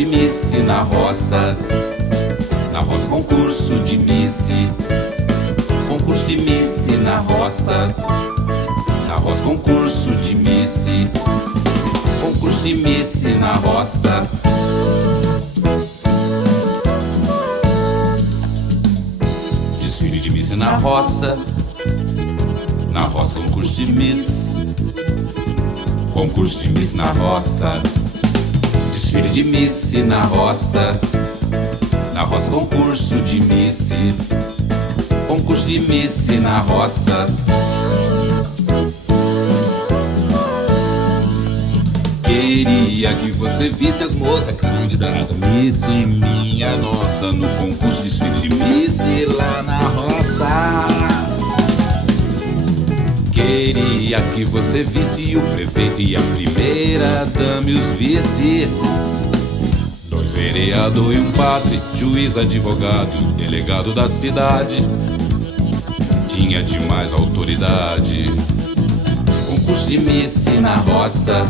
de Miss na roça. Na roça concurso de Miss. Concurso de Miss na roça. Na roça concurso de Miss. Concurso de Miss na roça. Desfile de Miss na roça. Na roça concurso de Miss. Concurso de Miss na roça. Desfile de Miss na roça. Na roça concurso de Miss. Concurso de Miss na roça. Queria que você visse as moças candidatas Miss minha nossa no concurso desfile de Miss lá na roça. Queria que você visse o prefeito e a primeira dama e os vice. Dois vereador e um padre, juiz, advogado e delegado da cidade. Tinha demais autoridade. Concurso de Miss na roça.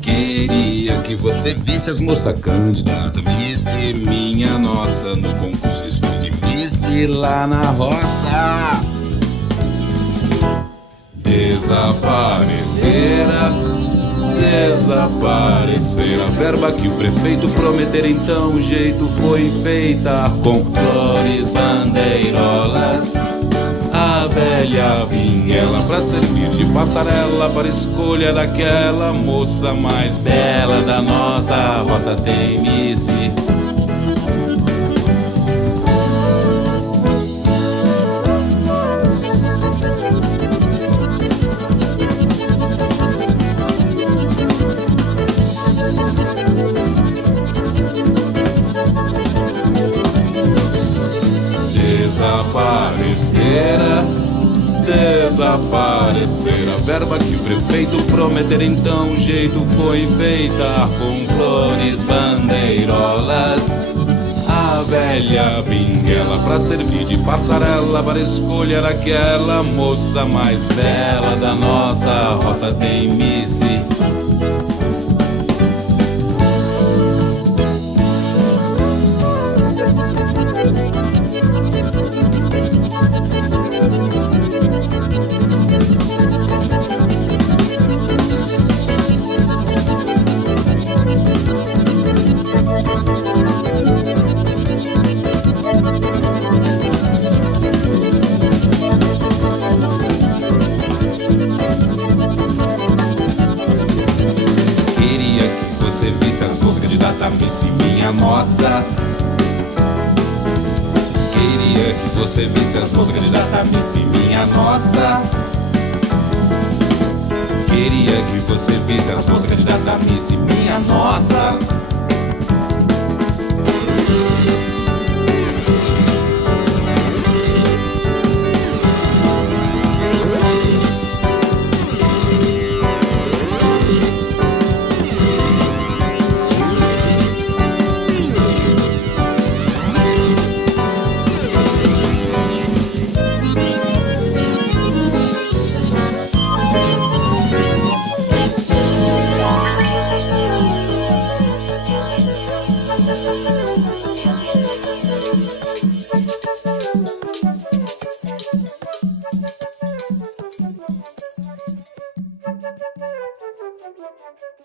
Queria que você visse as moças candidatas Miss minha nossa no concurso desfile de Miss lá na roça. Desaparecer a verba que o prefeito prometer, então o jeito foi feita com flores, bandeirolas, a velha pinguela pra servir de passarela para escolha daquela moça mais bela da nossa roça tem Miss. Desaparecer a verba que o prefeito prometer, então o jeito foi feita com flores, bandeirolas, a velha pinguela pra servir de passarela para escolher aquela moça mais bela da nossa roça tem Miss. Miss minha nossa. Queria que você visse as moças candidatas Miss minha nossa. Queria que você visse as moças candidatas Miss minha nossa.